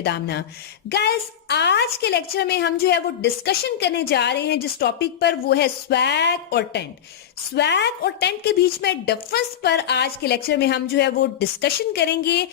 विदामना। Guys, आज के lecture में हम जो है वो डिस्कशन करने जा रहे हैं जिस टॉपिक पर, वो है स्वैग और टेंट। स्वैग और टेंट के बीच में डिफरेंस पर आज के लेक्चर में हम जो है वो डिस्कशन करेंगे।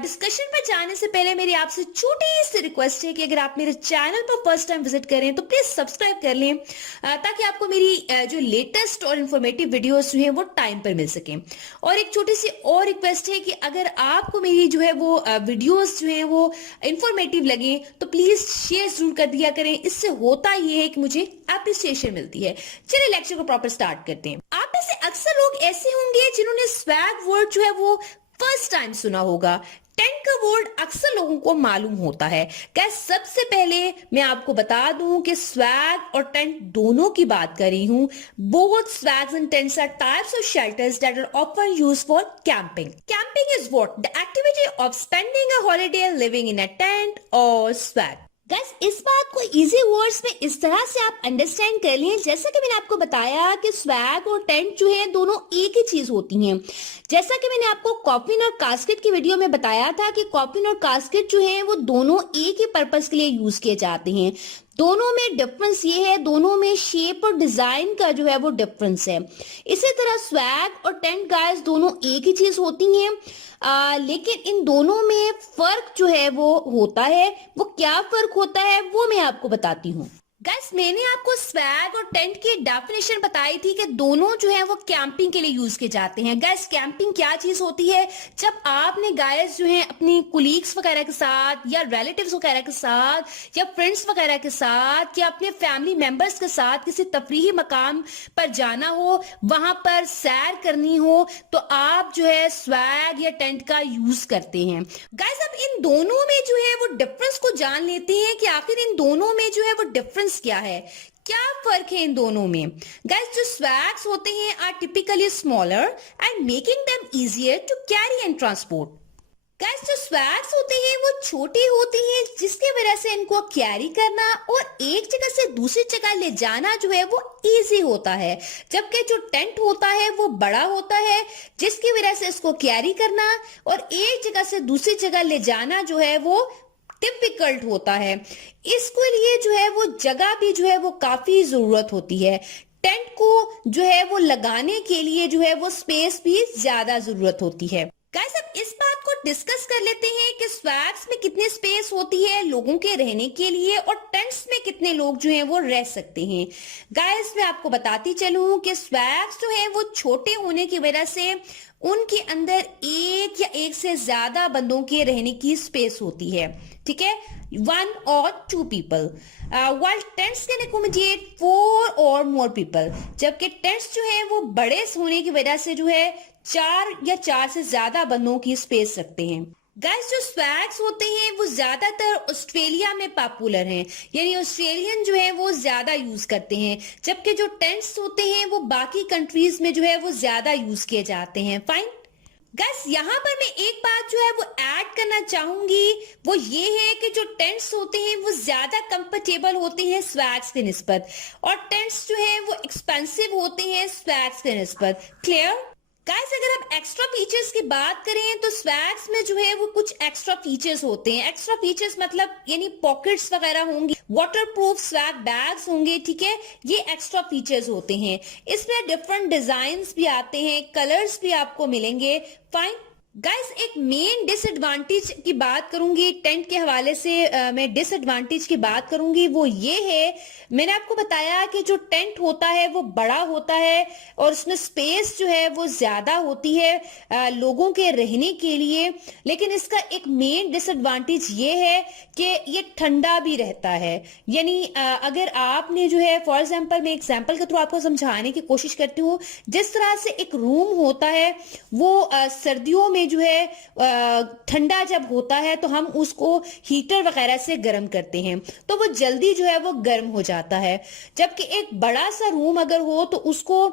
डिस्कशन पर जाने से पहले मेरी आपसे छोटी सी रिक्वेस्ट है कि अगर आप मेरे चैनल पर फर्स्ट टाइम विजिट करें तो प्लीज सब्सक्राइब कर लें, ताकि आपको मेरी जो लेटेस्ट और इन्फॉर्मेटिव वीडियोस जो है वो टाइम पर मिल सके। और एक छोटी सी और रिक्वेस्ट है कि अगर आपको मेरी जो है वो वीडियोस जो है वो इंफॉर्मेटिव लगे तो प्लीज शेयर जरूर कर दिया करें। इससे होता ये है कि मुझे अप्रिसिएशन मिलती है। चलिए लेक्चर को प्रॉपर स्टार्ट करते हैं। आप में से अक्सर लोग ऐसे होंगे जिन्होंने स्वैग वर्ड जो है वो फर्स्ट टाइम सुना होगा। टेंट का वर्ड अक्सर लोगों को मालूम होता है। गाइस, सबसे पहले मैं आपको बता दूं कि स्वैग और टेंट दोनों की बात कर रही हूं। Both swags and tents are types of shelters that are often used for camping. Camping is what? The activity of spending a holiday living in a tent और स्वैग। गाइस, इस बात को इजी वर्ड्स में इस तरह से आप understand कर लें, जैसा कि मैंने आपको बताया कि स्वैग और टेंट जो है दोनों एक ही चीज होती हैं। जैसा कि मैंने आपको कॉफिन और कास्केट की वीडियो में बताया था कि कॉफिन और कास्केट जो है वो दोनों एक ही पर्पस के लिए यूज किए जाते हैं। दोनों में डिफरेंस ये है, दोनों में शेप और डिजाइन का जो है वो डिफरेंस है। इसी तरह स्वैग और टेंट गाइस दोनों एक ही चीज होती हैं, लेकिन इन दोनों में फर्क जो है वो होता है। वो क्या फर्क होता है वो मैं आपको बताती हूँ। गाइस, मैंने आपको स्वैग और टेंट की डेफिनेशन बताई थी कि दोनों जो है वो कैंपिंग के लिए यूज किए जाते हैं। गाइस, कैंपिंग क्या चीज होती है? जब आपने गाइस जो है अपनी कुलीग्स वगैरह के साथ या रिलेटिव्स वगैरह के साथ या फ्रेंड्स वगैरह के साथ या अपने फैमिली मेंबर्स के साथ किसी तफरीही मकाम पर जाना हो, वहां पर सैर करनी हो, तो आप जो है स्वैग या टेंट का यूज करते हैं। गाइस, अब इन दोनों में जो है वो डिफरेंस को जान लेते हैं कि आखिर इन दोनों में जो है वो डिफरेंस क्या है, क्या फर्क है इन दोनों में। गाइस, जो स्वैग्स होते हैं are typically smaller and making them easier to carry and transport. Guys, जो स्वैग्स होते हैं वो छोटे होते हैं, जिसकी वजह से इनको कैरी करना और एक जगह से दूसरी जगह ले जाना जो है वो इजी होता है। जबकि जो टेंट होता है वो बड़ा होता है, जिसकी वजह से इसको कैरी करना और एक जगह से दूसरी जगह ले जाना जो है वो डिफिकल्ट होता है। इसके लिए जो है वो जगह भी जो है वो काफी जरूरत होती है। टेंट को जो है वो लगाने के लिए जो है वो स्पेस भी ज्यादा जरूरत होती है। गाइस, अब इस बात को डिस्कस कर लेते हैं कि स्वैग्स में कितनी स्पेस होती है लोगों के रहने के लिए और टेंट्स में कितने लोग जो हैं वो रह सकते हैं। गाइस, मैं आपको बताती चलूं कि स्वैग्स जो है वो छोटे होने की वजह से उनके अंदर एक या एक से ज्यादा बंदों के रहने की स्पेस होती है, ठीक है, 1 or 2 people, while tents can accommodate 4 or more people। जबकि टेंट्स जो है वो बड़े होने की वजह से जो है 4 या 4 से ज्यादा बंदों की स्पेस रखते हैं। गाइस, जो स्वैग्स होते हैं वो ज्यादातर ऑस्ट्रेलिया में पॉपुलर हैं, यानी ऑस्ट्रेलियन जो है वो ज्यादा यूज करते हैं, जबकि जो टेंट्स होते हैं वो बाकी कंट्रीज में जो है वो ज्यादा यूज किए जाते हैं। फाइन गाइस, यहाँ पर मैं एक बात जो है वो ऐड करना चाहूंगी, वो ये है कि जो टेंट्स होते हैं वो ज्यादा कंफर्टेबल होते हैं स्वैग्स के निस्बत, और टेंट्स जो है वो एक्सपेंसिव होते हैं स्वैग्स के निस्बत। क्लियर? गाइस, अगर हम एक्स्ट्रा फीचर्स की बात करें तो स्वैग्स में जो है वो कुछ एक्स्ट्रा फीचर्स होते हैं। एक्स्ट्रा फीचर्स मतलब यानी पॉकेट्स वगैरह होंगी, वाटरप्रूफ स्वैग बैग्स होंगे, ठीक है, ये एक्स्ट्रा फीचर्स होते हैं। इसमें डिफरेंट डिजाइन्स भी आते हैं, कलर्स भी आपको मिलेंगे। फाइन गाइस, एक मेन डिसएडवांटेज की बात करूंगी टेंट के हवाले से, मैं डिसएडवांटेज की बात करूंगी, वो ये है, मैंने आपको बताया कि जो टेंट होता है वो बड़ा होता है और उसमें स्पेस जो है वो ज्यादा होती है लोगों के रहने के लिए, लेकिन इसका एक मेन डिसएडवांटेज ये है कि ये ठंडा भी रहता है। यानी अगर आपने जो है, फॉर एग्जांपल मैं एग्जांपल के थ्रू आपको समझाने की कोशिश करती हूँ, जिस तरह से एक रूम होता है वो सर्दियों में जो है ठंडा जब होता है तो हम उसको हीटर वगैरह से गर्म करते हैं, तो वो जल्दी जो है वो गर्म हो जाता है। जबकि एक बड़ा सा रूम अगर हो तो उसको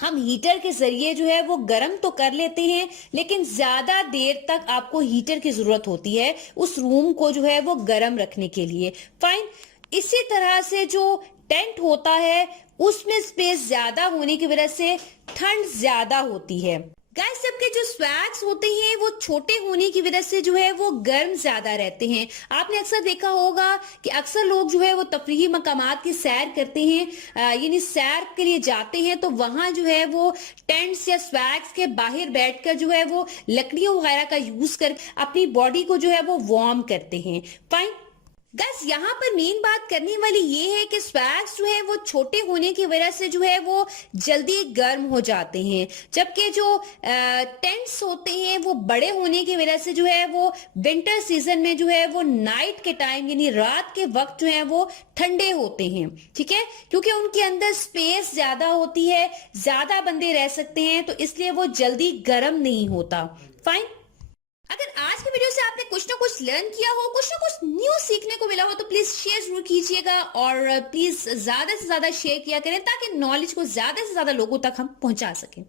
हम हीटर के जरिए जो है वो गर्म तो कर लेते हैं, लेकिन ज्यादा देर तक आपको हीटर की जरूरत होती है उस रूम को जो है वो गर्म रखने के लिए। फाइन, इसी तरह से जो टेंट होता है उसमें स्पेस ज्यादा होने की वजह से ठंड ज्यादा होती है। गाइस, सबके जो स्वैग्स होते हैं वो छोटे होने की वजह से जो है वो गर्म ज्यादा रहते हैं। आपने अक्सर देखा होगा कि अक्सर लोग जो है वो तफरीही मकामात की सैर करते हैं, यानी सैर के लिए जाते हैं, तो वहां जो है वो टेंट्स या स्वैग्स के बाहर बैठकर जो है वो लकड़ियों वगैरह का यूज कर अपनी बॉडी को जो है वो वार्म करते हैं। फाइन गाइस, यहाँ पर मेन बात करने वाली ये है कि स्वैग्स जो है वो छोटे होने की वजह से जो है वो जल्दी गर्म हो जाते हैं, जबकि जो टेंट्स होते हैं वो बड़े होने की वजह से जो है वो विंटर सीजन में जो है वो नाइट के टाइम यानी रात के वक्त जो है वो ठंडे होते हैं। ठीक है, क्योंकि उनके अंदर स्पेस ज्यादा होती है, ज्यादा बंदे रह सकते हैं, तो इसलिए वो जल्दी गर्म नहीं होता। फाइन, अगर आज की वीडियो से आपने कुछ ना कुछ लर्न किया हो, कुछ ना कुछ न्यू सीखने को मिला हो, तो प्लीज शेयर जरूर कीजिएगा और प्लीज ज्यादा से ज्यादा शेयर किया करें ताकि नॉलेज को ज्यादा से ज्यादा लोगों तक हम पहुंचा सकें।